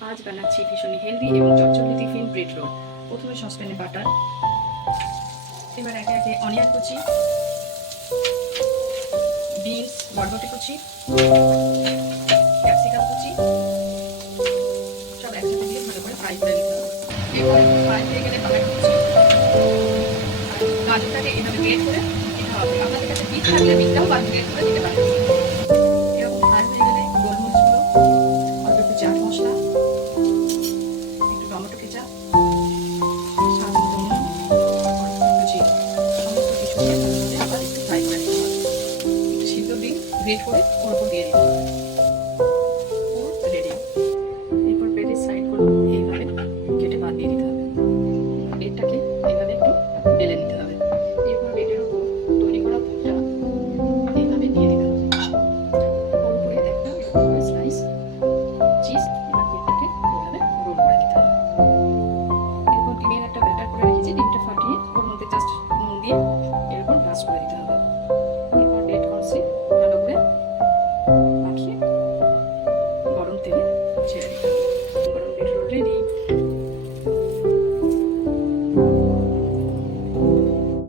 আজ বানাচ্ছি ভীষণ হেলদি এবং চটচটে টিফিন ব্রেড রোল। প্রথমে সসপ্যানে বাটার, এবার একে একে অনিয়ন কুচি, বিনস বরবটি কুচি, ক্যাপসিকাম কুচি সব একসাথে দিয়ে ভালো করে ফ্রাই করে নিতে হবে। এরপর ফ্রাই হয়ে গেলে টমেটো কুচি আর গাজরটাকে এভাবে গ্রেট করে দিতে হবে। আপনাদের কাছে বিট থাকলে বিটটাও গ্রেট করে দিতে পারেন।